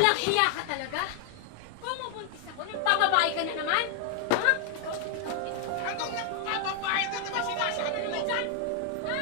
Walang hiya ka talaga? Pumubuntis ako, nagpababae ka na naman? Ha? Anong nagpapabahay na naman sinasabi mo? Ha?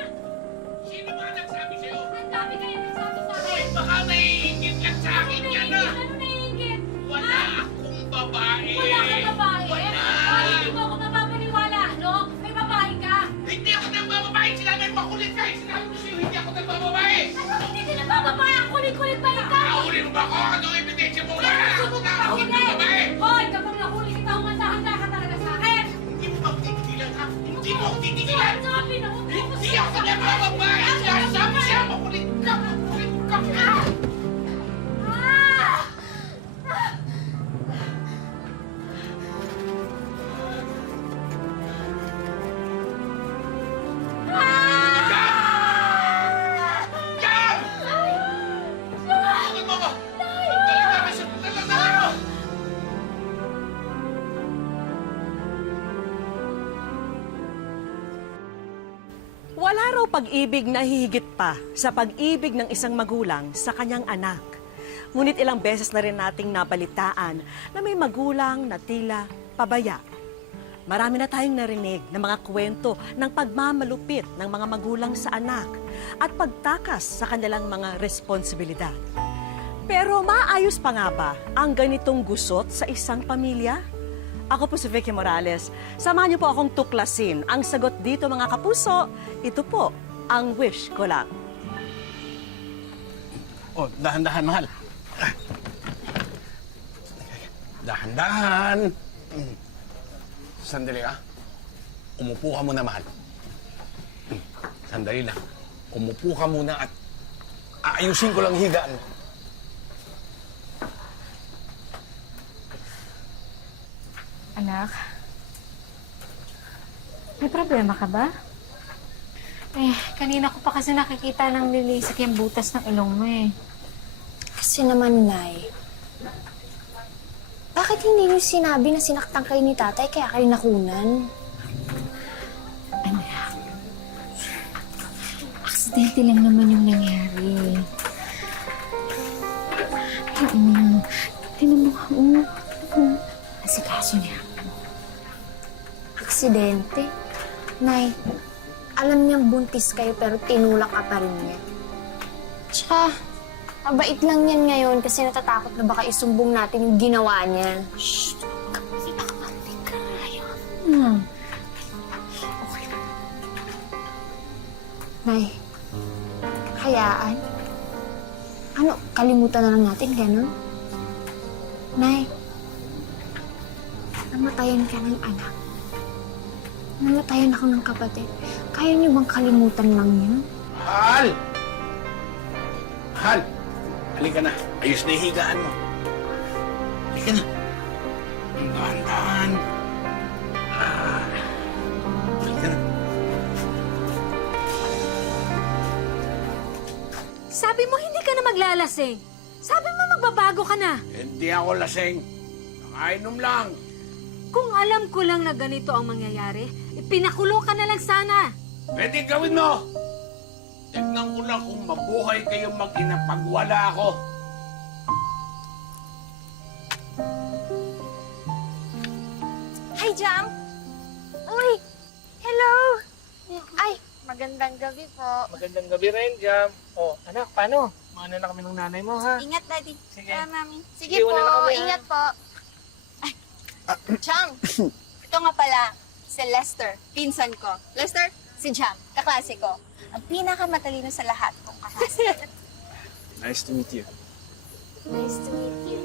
Sino ba nagsabi sa'yo? Ang dami kayo nagsabi sa Hoy, akin. baka naiingit lang sa akin yan ah! Ano naiingit? Wala akong babae! Wala kang babae? Wala! Ay, hindi mo ako mapapaniwala, no? May babae ka. Hindi ako nagbababae! Sinabi makulit ka! Sinabi ko sa'yo, hindi ako nagbababae! Ano hindi ka nagbababae? Ang kulit-kulit pa ikaw. Nahuli mo ba ako? Anong ebidensya mo? Wala ako Susunod nakahuli ako ng din. babae! Hoy, kapag nahuli kita, umanda-handa ka talaga sa akin. Hindi mo ba titigilan ha? Hindi mo ako titigilan! Sabi na mo. Hindi ako nagbababae! Sinasabi siya, makulit ka! Makulit ka! Ah! Yan! Ano mo ba? Dali na, masundan lang natin mo! Wala raw pag-ibig na hihigit pa sa pag-ibig ng isang magulang sa kanyang anak. Ngunit ilang beses na rin nating nabalitaan na may magulang na tila pabaya. Marami na tayong narinig ng mga kwento ng pagmamalupit ng mga magulang sa anak at pagtakas sa kanilang mga responsibilidad. Pero maayos pa nga ba ang ganitong gusot sa isang pamilya? Ako po si Vicky Morales. Samahan niyo po akong tuklasin ang sagot dito mga kapuso. Ito po ang wish ko lang. Oh, dahan-dahan, mahal. Dahan-dahan. Sandali ah. Umupo ka muna, mahal. Sandali lang. Umupo ka muna at aayusin ko lang higaan mo. Anak, may problema ka ba? Kanina ko pa kasi nakikita ng lilisik yung butas ng ilong mo eh. Kasi naman, Nay, bakit hindi niyo sinabi na sinaktan kayo ni tatay kaya kayo nakunan? Anak, aksidente lang naman yung nangyari. Tinan mo. Asikaso niya. Aksidente? Nay, alam niyang buntis kayo pero tinulak ka pa rin niya. Tsaka, mabait lang yan ngayon kasi natatakot na baka isumbong natin yung ginawa niya. Shh! Kapag nakamantig ka. Ayaw. Okay. Nay, hayaan. Ano, kalimutan na lang natin, gano'n? Nay, namatayan ka ng anak. Namatayan ako ng kapatid. Kaya niyo bang kalimutan lang yun? Mahal! Mahal! Halika na. Ayos na yung higaan mo. Halika na. Dahan-dahan. Halika na. Sabi mo hindi ka na maglalasing. Sabi mo magbabago ka na. Hindi ako lasing. Nakainom lang. Kung alam ko lang na ganito ang mangyayari, ipinakulong ka na lang sana. Pwede gawin mo. Tignan ko lang kung mabuhay kayong mag-ina pag wala ako. Hi, Jam! Uy! Hello! Ay, magandang gabi po. Magandang gabi rin, Jam. Oh, anak, paano? Maano na kami ng nanay mo, ha? Ingat, Daddy. Sige. Mami. Sige, Sige po, una na kami, ha? ingat po. Ay, Jam! Ito nga pala, si Lester, pinsan ko. Lester, si Jam, kaklase ko. Ang pinakamatalino sa lahat kong kaklase. Nice to meet you. Nice to meet you.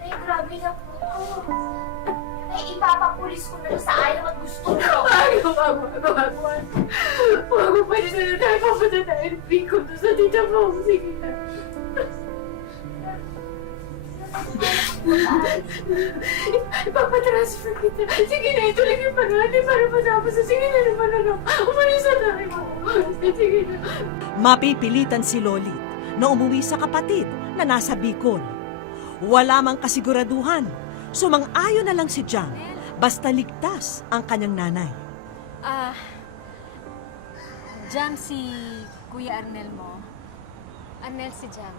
Ay, grabe na po ito. Ay, ipapapulis ko na sa ayaw at gusto ko. Wag mo pwede na tayo papunta na NP ko doon sa tita mo. Sige na. Ipapatransfer kita. Sige na, ito lang yung parati para matapos. Sige na naman, ano. Umalis na tayo. Sige na. Mapipilitan si Lolit na umuwi sa kapatid na nasa Bicol. Wala mang kasiguraduhan. Sumang-ayon na lang si Jam, basta ligtas ang kanyang nanay. Jam, si Kuya Arnel mo. Arnel si Jam.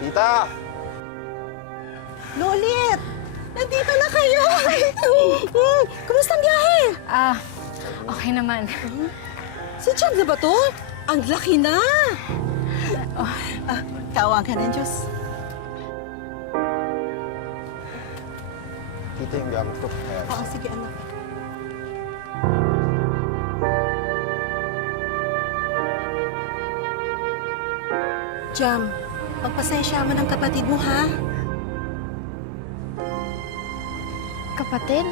Tita! Lolit! Nandito na kayo! Kumusta ang biyahe? Okay naman. Si Jam na ba to? Ang laki na! Kawang ka ng Diyos. Tita, yung gamit ko. Oo, sige anak. Jam, pagpasensya mo ng kapatid mo, ha? Kapatid?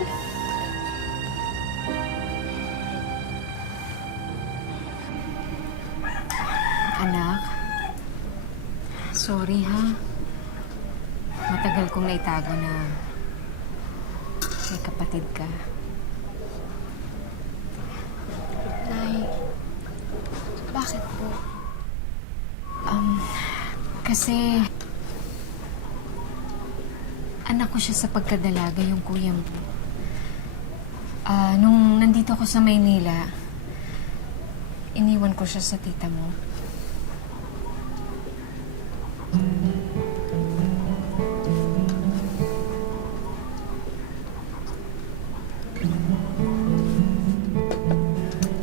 Anak, sorry ha. Matagal kong naitago na may kapatid ka. Nay, bakit po? Kasi anak ko siya sa pagkadalaga, yung kuya mo. Nung nandito ako sa Maynila, iniwan ko siya sa tita mo.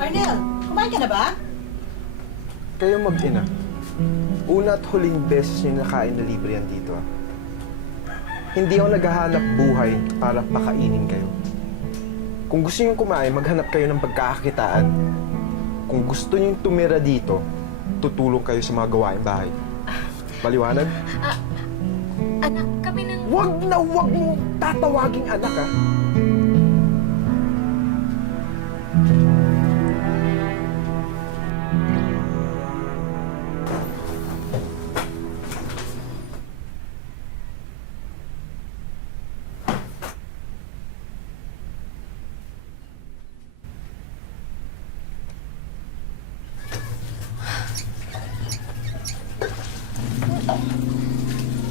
Arnel, kumain ka na ba? Kayo mag-ina. Una at huling beses niyo nakain na libre yan dito. Hindi ako naghahanap buhay para pakainin kayo. Kung gusto niyo kumain, maghanap kayo ng pagkakakitaan. Kung gusto niyo tumira dito, tutulong kayo sa mga gawaing bahay. Paliwanag? Anak, kami ng... Wag na wag mo tatawaging anak, ha?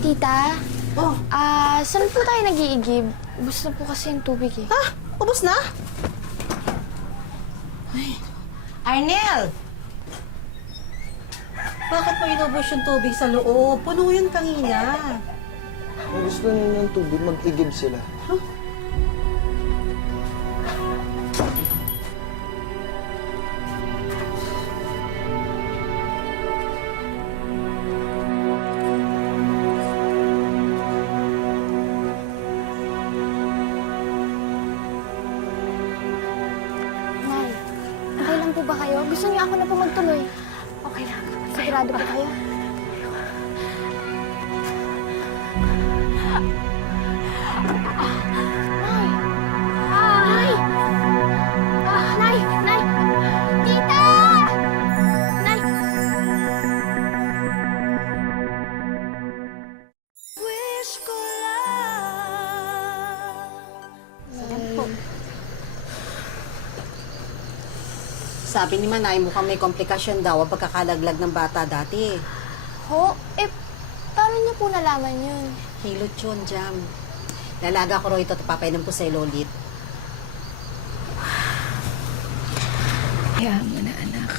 Tita? Oh. Saan po tayo nag-iigib? Ubus na po kasi yung tubig eh. Ubus na? Ay, Arnel! Bakit mo inubos yung tubig sa loob? Puno yun kanina. Kung gusto niyo ng tubig, mag-igib sila. Nay, okay lang po ba kayo? Gusto niyo ako na po magtuloy? Okay lang. Sigurado po kayo? Nay! Nay! Nay! Nay! Tita! Nay! Sabi ni Manay, mukhang may komplikasyon daw ang pagkakalaglag ng bata dati. Ho? Paano niyo po nalaman yun? Hilot yun, Jam. Lalaga ko raw ito at papainom ko sa Lolit. Kaya mo na, anak.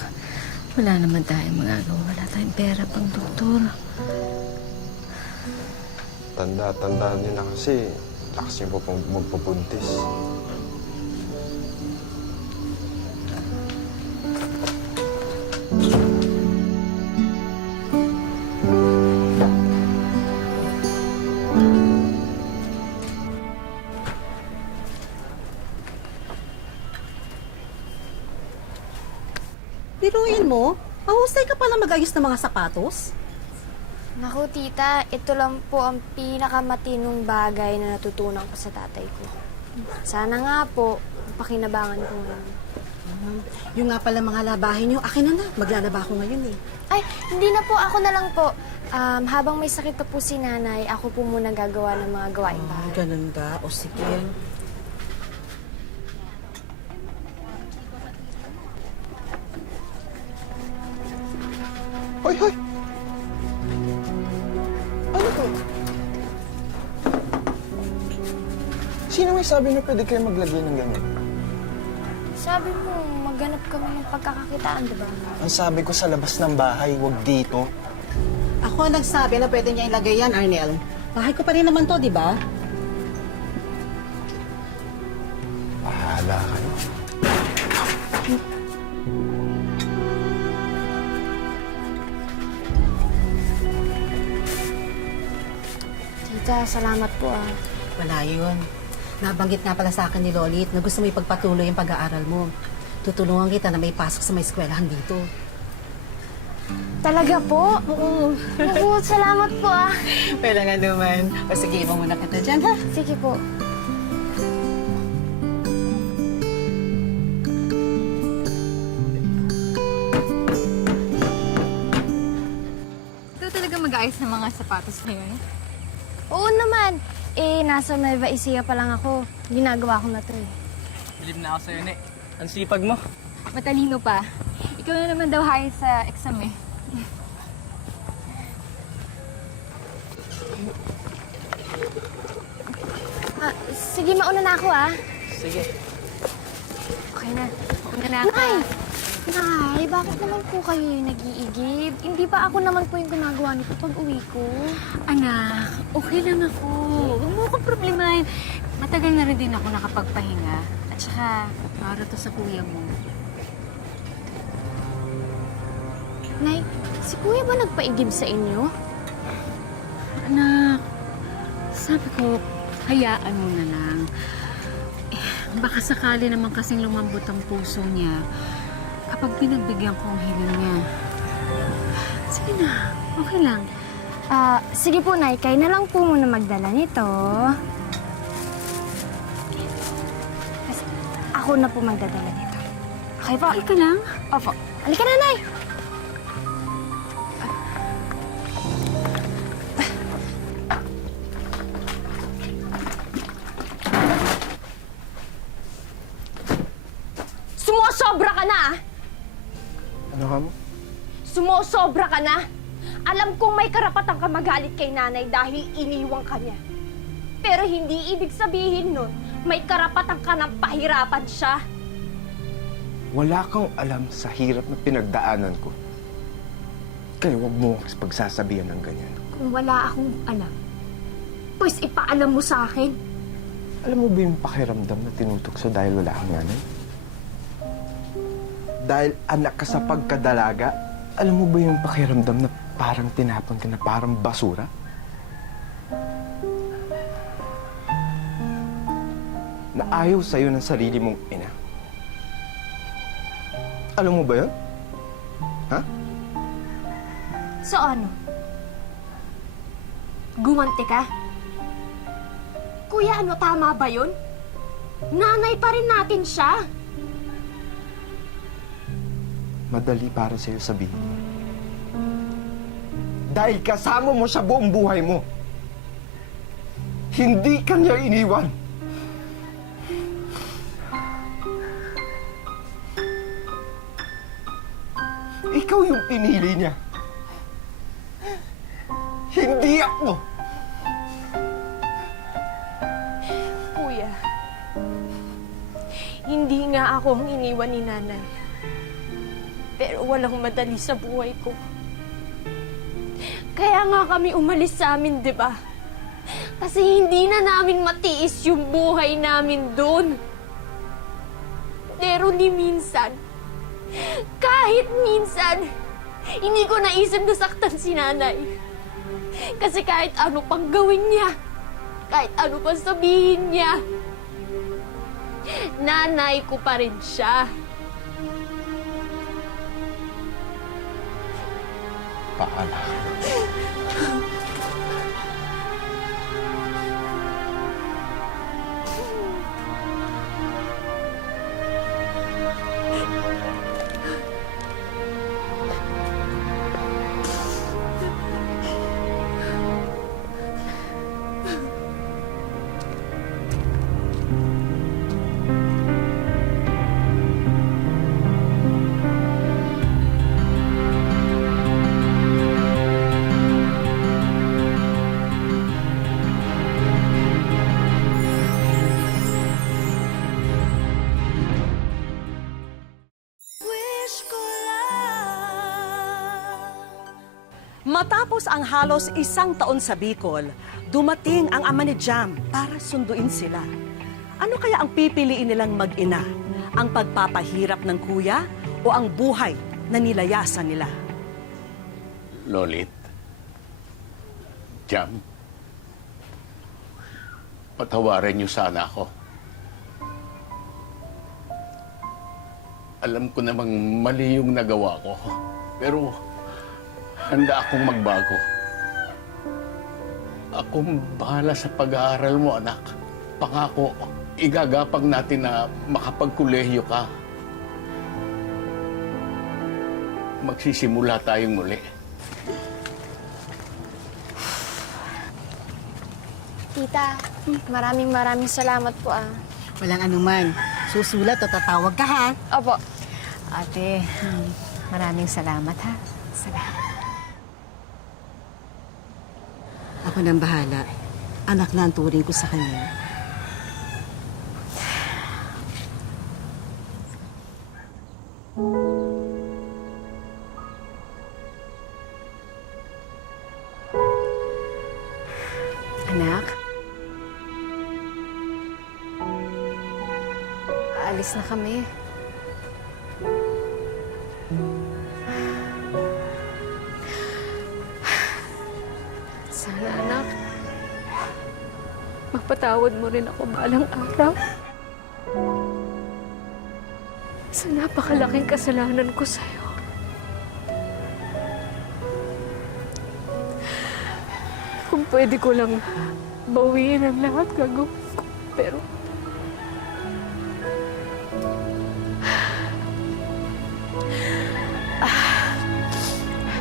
Wala naman tayong magagawa. Wala tayong pera pang doktor. Tanda niyo na kasi, lakas niyo po pong magpabuntis. Biruin mo, mahusay ka pala mag-ayos ng mga sapatos. Naku, tita, ito lang po ang pinakamatinong bagay na natutunan ko sa tatay ko. Sana nga po, pakinabangan ko ngayon. Yung nga pala mga labahin nyo, akin na. Maglalaba ako ngayon eh. Ay, hindi na po, ako na lang po. Habang may sakit na po si nanay, ako po muna gagawa ng mga gawain bahay. Ganun ba? O sige. may sabi na pwede kayo maglagay ng ganyan? Sabi mo, maghanap kami ng pagkakakitaan, di ba? Ang sabi ko sa labas ng bahay, wag dito. Ako ang nagsabi na pwede niya ilagay yan, Arnel. Bahay ko pa rin naman to, di ba? Bahala kayo. Tita, salamat po ah. Wala yun. Nabanggit nga pala sa akin ni Lolit na gusto mo ipagpatuloy yung pag-aaral mo. Tutulungan kita na may pasok sa may eskwelahan dito. Talaga po? Oo. Naku, salamat po ah. Wala nga naman. O sige, ibang muna kita dyan, ha? Sige po. Ikaw talaga mag-ayos ng mga sapatos ngayon? Oo naman. Nasa Nueva Ecija pa lang ako. Ginagawa ko na to eh. Bilib na ako sa'yo, Ne. Ang sipag mo. Matalino pa. Ikaw na naman daw high sa exam eh. Sige, mauna na ako ah. Sige. Okay na. Una na ako. Nay, bakit naman po kayo yung nag-iigib? Hindi ba ako naman po yung ginagawa nito pag uwi ko? Anak, okay lang ako. Huwag mo akong problemahin. Matagal na rin din ako nakapagpahinga. At saka, para to sa kuya mo. Nay, si kuya ba nagpaigib sa inyo? Anak, sabi ko, hayaan mo na lang. Baka sakali naman kasing lumambot ang puso niya kapag pinagbigyan ko ang hiling niya. Sige na, okay lang. Sige po, Nay. Kayo na lang po muna magdala nito. Kasi ako na po magdadala nito. Okay po? Okay ka lang? Opo. Halika na, Nay! Sumusobra ka na, ah! Ano ka mo? Sumusobra ka na! Alam kong may karapatan ka magalit kay nanay dahil iniwang ka niya. Pero hindi ibig sabihin nun, may karapatan ka ng pahirapan siya. Wala kang alam sa hirap na pinagdaanan ko. Kaya wag mo pagsasabihan ng ganyan. Kung wala akong alam, pues ipaalam mo sa akin. Alam mo ba yung pakiramdam na tinutukso dahil wala kang nanay? Dahil anak ka sa pagkadalaga, alam mo ba yung pakiramdam na parang tinapon ka na parang basura? Na ayaw sa'yo ng sarili mong ina. Alam mo ba yun? Ha? So ano? Gumanti ka? Kuya, ano, tama ba yun? Nanay pa rin natin siya. Madali para sa'yo sabihin mo. Dahil kasama mo sa buong buhay mo. Hindi ka niya iniwan. Ikaw yung pinili niya. Hindi ako. Kuya, hindi nga ako ang iniwan ni nanay. Pero walang madali sa buhay ko. Kaya nga kami umalis sa amin, di ba? Kasi hindi na namin matiis yung buhay namin doon. Pero ni minsan, kahit minsan, hindi ko naisip na saktan si nanay. Kasi kahit ano pang gawin niya, kahit ano pang sabihin niya, nanay ko pa rin siya. Paala. Matapos ang halos 1 taon sa Bicol, dumating ang ama ni Jam para sunduin sila. Ano kaya ang pipiliin nilang mag-ina? Ang pagpapahirap ng kuya o ang buhay na nilayasan nila? Lolit, Jam, patawarin niyo sana ako. Alam ko namang mali yung nagawa ko, pero handa akong magbago. Akong bahala sa pag-aaral mo, anak. Pangako, igagapang natin na makapagkolehiyo ka. Magsisimula tayong muli. Tita, maraming salamat po ah. Walang anuman. Susulat o tatawag ka, ha? Opo. Ate, maraming salamat ha. Salamat. Ako nang bahala. Anak na ang turing ko sa kanya. Anak? Aalis na kami. Sana, anak, mapatawad mo rin ako balang araw. Sa napakalaking kasalanan ko sa'yo. Kung pwede ko lang bawiin ang lahat gagawin ko. Pero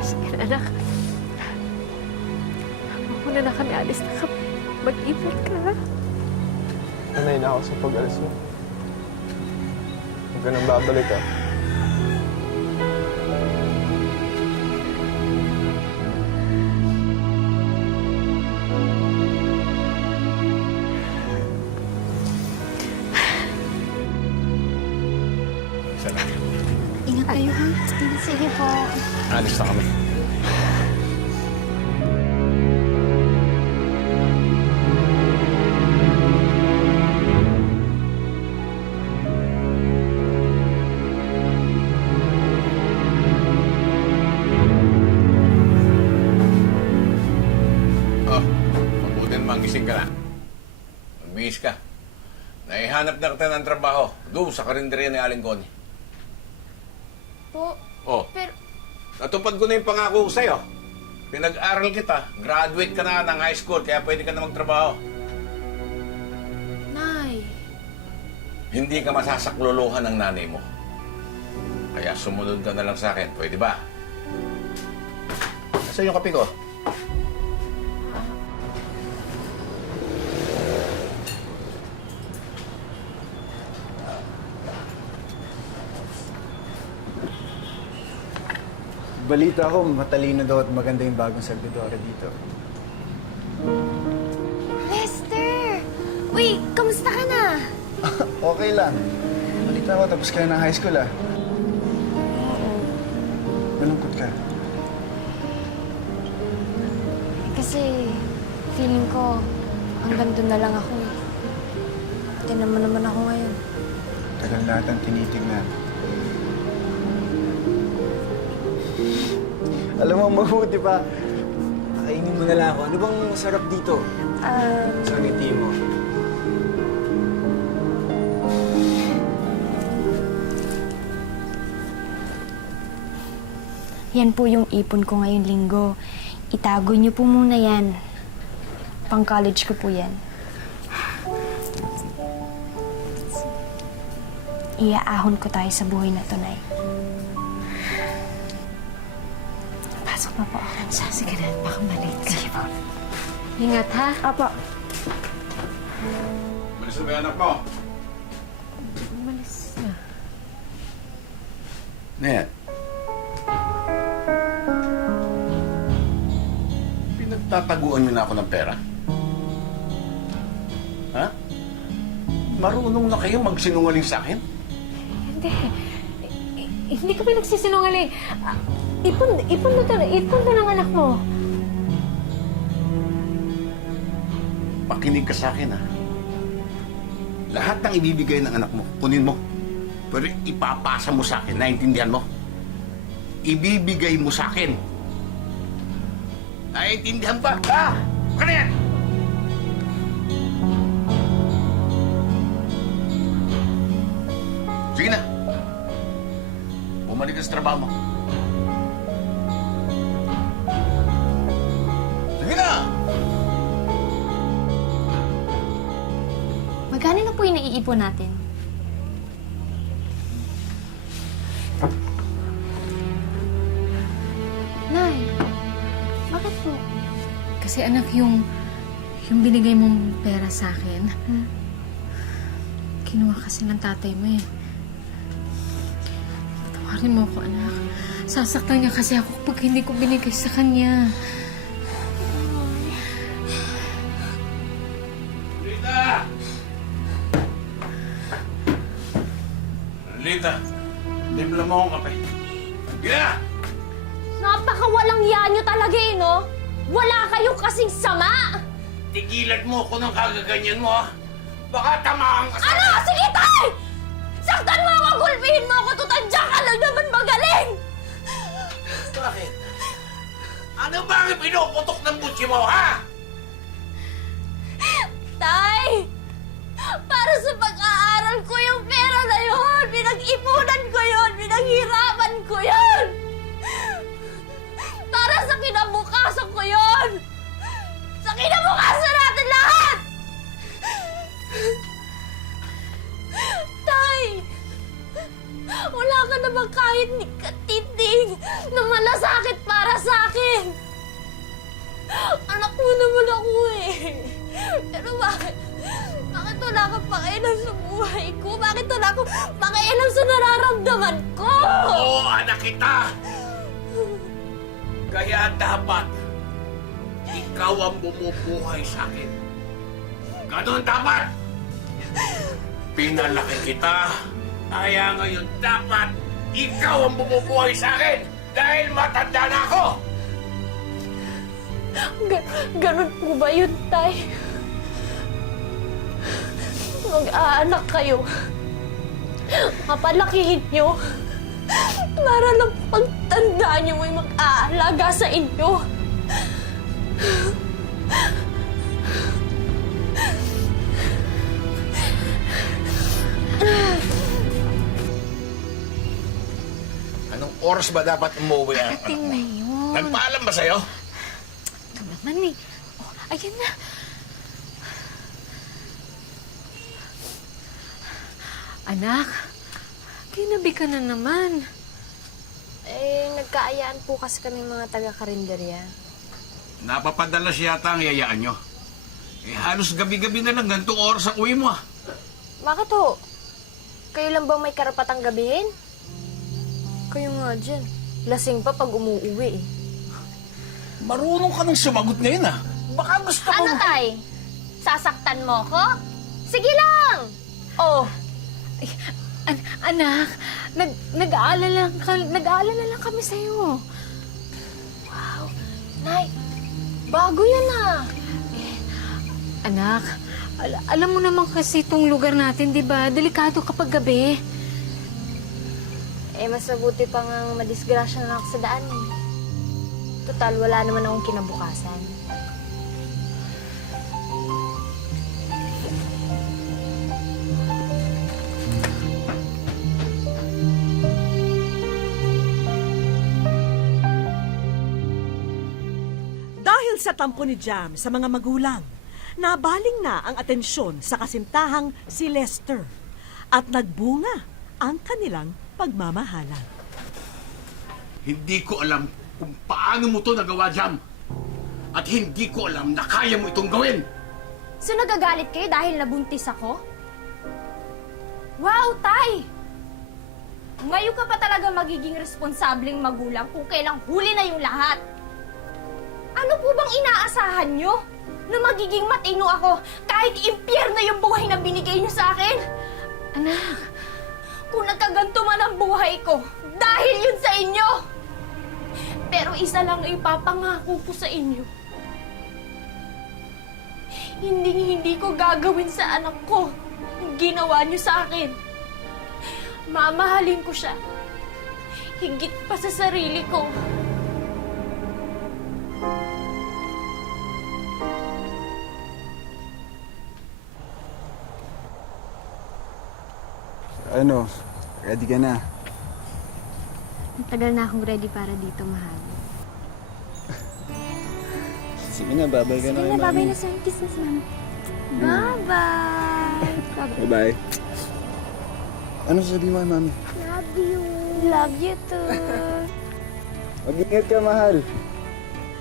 sige na, anak. Muna na kami, alis na kami. Mag-ingat ka, ha? Sanay na ako sa pag-alis mo. Huwag ka nang babalik, ah. Salamat. Ingat kayo ha. Sige po. Alis na kami. Mabuti naman gising ka na. Magbihis ka. Naihanap na kita ng trabaho doon sa karinderya ni Aling Connie. Po, Oh, pero natupad ko na yung pangako ko sa'yo. Pinag-aral kita, graduate ka na ng high school, kaya pwede ka na magtrabaho. Nay, Hindi ka masasaklolohan ng nanay mo. Kaya sumunod ka na lang sa akin, pwede ba? Nasaan yung kape ko? Balita ko, matalino daw at maganda yung bagong servidora dito. Lester! Uy, kamusta ka na? Okay lang. Balita ko, tapos ka na ng high school, ah. Malungkot ka. Kasi feeling ko hanggang doon na lang ako eh. Tinan mo naman ako ngayon. Tagal natin tinitignan. Alam mo, mabuti pa. Kainin mo na lang ako. Ano bang masarap dito? Sa ngiti mo. Yan po yung ipon ko ngayong linggo. Itago niyo po muna yan. Pang-college ko po yan. Iaahon ko tayo sa buhay na to, Nay. Pasok na po ako. Sige na, baka malate ka. Sige po. Ingat ha. Apo. Malis na ba yung anak mo? Umalis na. Net. Pinagtataguan niyo na ako ng pera? Ha? Marunong na kayo magsinungaling sa akin? Hindi. Hindi kami nagsisinungaling. Ipon mo ng anak mo. Pakinig ka sa akin, ha? Lahat ng ibibigay ng anak mo, kunin mo. Pero ipapasa mo sa akin, naiintindihan mo? Ibibigay mo sa akin. Naiintindihan ba? Ha? Ano yan? Sige na. Bumalik ka sa trabaho mo. Sige na! Magkano na po yung naiipon natin? Nay, bakit po? Kasi anak, yung binigay mong pera sa akin, kinuha kasi ng tatay mo eh. Tawarin mo ako, anak. Sasaktan niya kasi ako pag hindi ko binigay sa kanya. Lita! Lita, timpla mo akong kape. Yeah! Napakawalang yan nyo talaga eh, no? Wala kayong kasing sama! Tigilan mo ako ng kagaganyan mo, ha? Baka tamaan ka sa... Ano? Sige, tay! Saktan mo ako! Gulpihin mo ako! Tutadya ka lang naman magaling! Bakit? Ano ba ang pinuputok ng butsi mo, ha? Tay! Para sa pag-aaral ko yung pera na yun! Pinag-ipunan ko yun! Pinaghirapan ko yun! Para sa kinabukasan ko yun! Sa kinabukasan natin lahat! Tay! Wala ka naman kahit ni katiting na malasakit para sa akin! Anak mo naman ako eh! Pero bakit? Bakit wala kang pakialam sa buhay ko? Bakit wala akong pakialam sa nararamdaman ko? Oo, anak kita! Kaya dapat ikaw ang bumubuhay sa akin. Ganon dapat! Pinalaki kita. Kaya ngayon dapat ikaw ang bumubuhay sa akin dahil matanda na ako! Ganun po ba yun, Tay? Mag-aanak kayo. Kapalakihin nyo. Para lang pagtandaan nyo may mag-aalaga sa inyo. Anong oras ba dapat umuwi ang Ating na yun. Nagpaalam ba sa'yo? Ito naman eh. Oh, ayan na. Anak, kinabi ka na naman. Nagkaayaan po kasi kami mga taga-karinderya. Napapadalas yata ang yayaan nyo. Halos gabi-gabi na lang ganitong oras ang uwi mo, ah. Bakit ho? Kayo lang ba may karapatang gabihin? Kayo nga dyan. Lasing pa pag umuuwi eh. Marunong ka nang sumagot ngayon, ah. Baka gusto mo... Ano, Tay? Sasaktan mo ko? Sige lang! Oh, Anak, nag-aalala lang kami sa'yo. Wow. Nay, bago yan ah. Anak, alam mo naman kasi itong lugar natin, di ba? Delikado kapag gabi. Mas mabuti pa nga madisgrasya na ako sa daan eh. Total, wala naman akong kinabukasan. Dahil sa tampo ni Jam sa mga magulang, nabaling na ang atensyon sa kasintahang si Lester at nagbunga ang kanilang pagmamahalan. Hindi ko alam kung paano mo to nagawa, Jam. At hindi ko alam na kaya mo itong gawin. so nagagalit kayo dahil nabuntis ako? Wow, Tay! Ngayon ka pa talaga magiging responsableng magulang kung kailang huli na yung lahat. Ano po bang inaasahan nyo? Na magiging matino ako kahit impyerno yung buhay na binigay nyo sa akin? Anak, Kung nagkaganto man ang buhay ko, Ang isa lang ay ipapangako ko sa inyo. Hindi ko gagawin sa anak ko ang ginawa niyo sa akin. Mamahalin ko siya. Higit pa sa sarili ko. Ano, ready ka na? Matagal na akong ready para dito, mahal. Sige na, babay ka na kay Babay Mami. na sa kisses, mami. Bye-bye! Bye-bye. Ano sasabihin mo kay Mami? Love you! Love you too! Mag-ingat ka, mahal.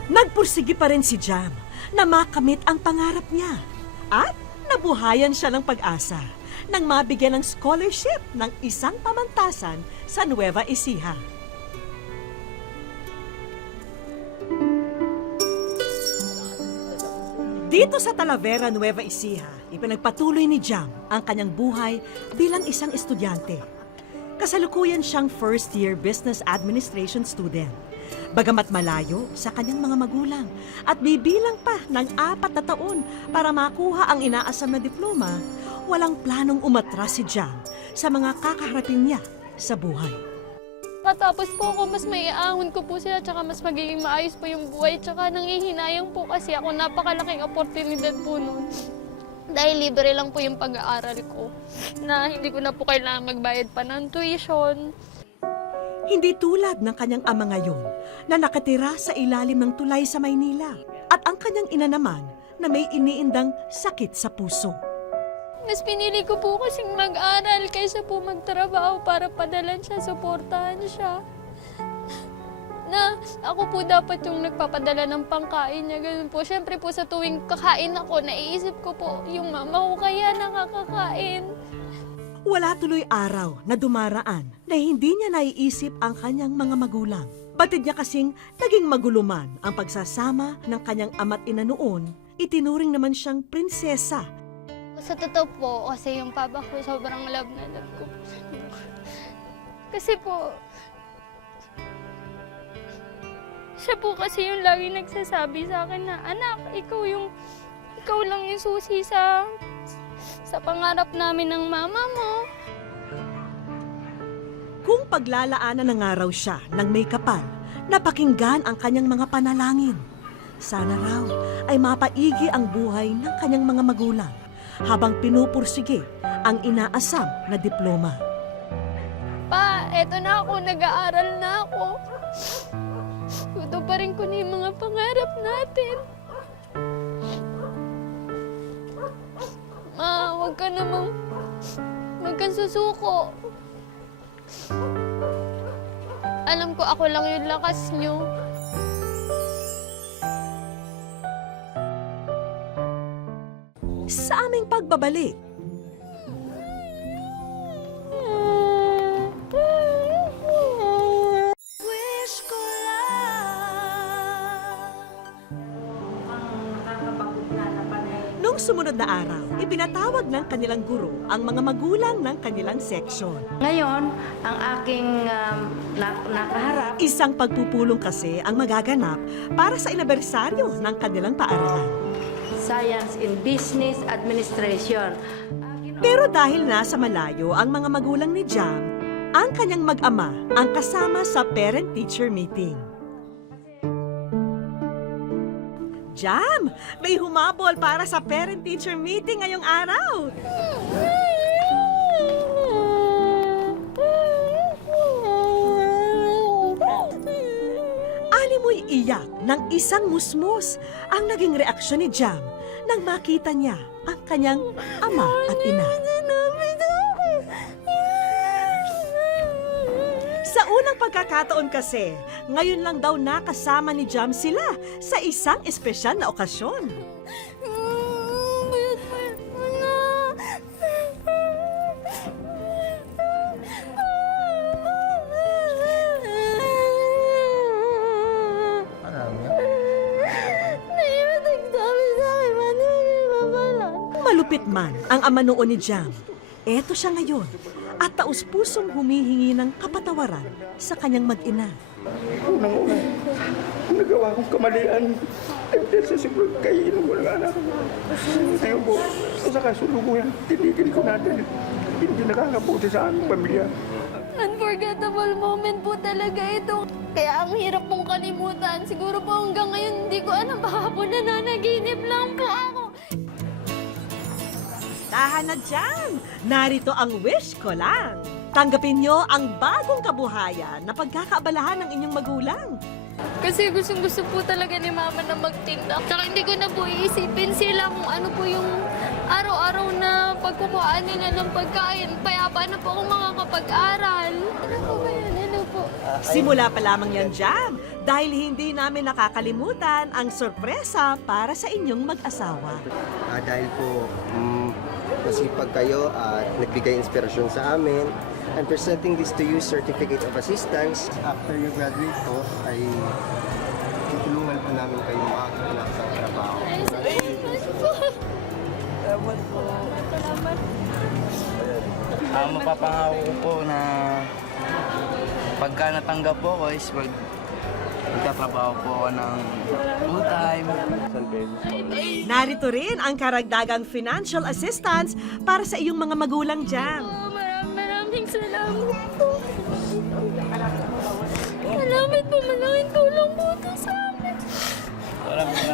Nagpursigi pa rin si Jam na makamit ang pangarap niya. At nabuhayan siya ng pag-asa nang mabigyan ng scholarship ng isang pamantasan sa Nueva Ecija. Dito sa Talavera, Nueva Ecija, ipinagpatuloy ni Jam ang kanyang buhay bilang isang estudyante. Kasalukuyan siyang first-year business administration student. Bagamat malayo sa kanyang mga magulang at bibilang pa ng 4 na taon para makuha ang inaasam na diploma, walang planong umatras si Jam sa mga kakaharapin niya sa buhay. Matapos po ako, mas maiahon ko po sila, tsaka mas magiging maayos po yung buhay. Tsaka nangihinayang po kasi ako, napakalaking oportunidad po nun. Dahil libre lang po yung pag-aaral ko, na hindi ko na po kailangan magbayad pa ng tuition. Hindi tulad ng kanyang ama ngayon na nakatira sa ilalim ng tulay sa Maynila at ang kanyang ina naman na may iniindang sakit sa puso. Mas pinili ko po kasing mag-aral kaysa po magtrabaho para padalan siya, suportahan siya. Na ako po dapat yung nagpapadala ng pangkain niya, ganun po. Siyempre po sa tuwing kakain ako, naiisip ko po yung mama ko kaya nakakakain. Wala tuloy araw na dumaraan na hindi niya naiisip ang kanyang mga magulang. Batid niya kasing naging maguluman ang pagsasama ng kanyang ama't ina noon, itinuring naman siyang prinsesa. Sa totoo po, kasi yung papa ko sobrang love na love ko. Kasi po, siya po kasi yung lagi nagsasabi sa akin na, anak, ikaw lang yung susi sa pangarap namin ng mama mo. Kung paglalaanan ng araw siya ng may kapal, napakinggan ang kanyang mga panalangin. Sana raw ay mapaigi ang buhay ng kanyang mga magulang habang pinupursige ang inaasam na diploma. Pa, eto na ako, nag-aaral na ako. Tutuparin ko na yung mga pangarap natin. Ma, huwag kang susuko. Alam ko ako lang yung lakas niyo. Sa aming pagbabalik, Noong sumunod na araw, ipinatawag ng kanilang guro ang mga magulang ng kanilang seksyon. Ngayon, ang aking nakaharap, Isang pagpupulong kasi ang magaganap para sa anibersaryo ng kanilang paaralan. Science in Business Administration. Pero dahil nasa malayo ang mga magulang ni Jam, ang kanyang mag-ama ang kasama sa parent-teacher meeting. Jam, may humabol para sa parent-teacher meeting ngayong araw. Alimoy iyak ng isang musmus ang naging reaksyon ni Jam nang makita niya ang kanyang ama at ina. Sa unang pagkakataon kasi, ngayon lang daw nakasama ni Jam sila sa isang espesyal na okasyon. Malupit man ang ama noon ni Jam, eto siya ngayon at taus-pusong humihingi ng kapatawaran sa kanyang mag-ina. nagawa kong kamalian. Dahil sa siguro kaiinom mo ng anak. Ngayon po, sa kasulungan, tinigil ko natin. Hindi nakakabuti sa aming pamilya. Unforgettable moment po talaga ito. Kaya ang hirap pong kalimutan. Siguro po hanggang ngayon hindi ko alam, baka po nananaginip lang po ako. Tahan na dyan! Narito ang wish ko lang. Tanggapin nyo ang bagong kabuhayan na pagkakaabalahan ng inyong magulang. Kasi gusto po talaga ni Mama na magtinda. Tsaka hindi ko na po iisipin sila kung ano po yung araw-araw na pagkukuhaan nila ng pagkain. Payapa na po akong makakapag-aral. Ano po ba yan? Ano po? Simula pa lamang yan dyan dahil hindi namin nakakalimutan ang sorpresa para sa inyong mag-asawa. Dahil po masipag kayo at nagbigay inspirasyon sa amin. I'm presenting this to you, Certificate of Assistance. After you graduate po, ay tutulungan po namin kayo makahanap ng trabaho. Salamat po. Salamat. Mapapangako ko po na pagka natanggap po ako is magtatrabaho po ako ng full-time. Narito rin ang karagdagang financial assistance para sa iyong mga magulang dyan. Maraming salamat po. Salamat po, malaking tulong po ito sa amin.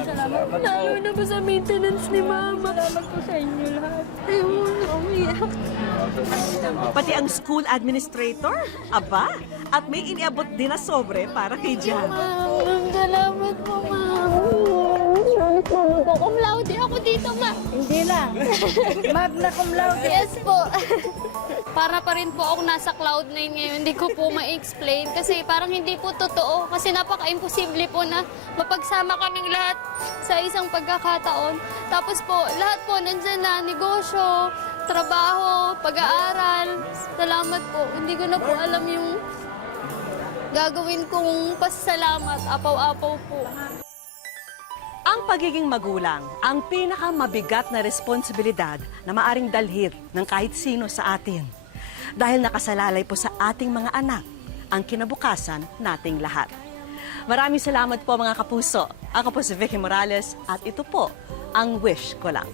Salamat po. Lalo na po sa maintenance ni Mama. Salamat po sa inyo lahat. Ayun, umiyak. Pati ang school administrator, aba, at may iniabot din na sobre para kay Jan. Ma'am, salamat po, Ma'am. Salamat po, mag-cum laude ako dito, Ma. Hindi lang. Magna cum laude. Yes po. Para pa rin po ako nasa Cloud9 ngayon. Hindi ko po ma-explain kasi parang hindi po totoo. Kasi napaka-imposible po na mapagsama kaming lahat sa isang pagkakataon. Tapos po, lahat po nandyan na, negosyo, trabaho, pag-aaral. Salamat po. Hindi ko na po alam yung gagawin kong pasasalamat. Apaw-apaw po. Ang pagiging magulang, ang pinakamabigat na responsibilidad na maaring dalhin ng kahit sino sa atin. Dahil nakasalalay po sa ating mga anak ang kinabukasan nating lahat. Maraming salamat po mga kapuso. Ako po si Vicky Morales at ito po ang wish ko lang.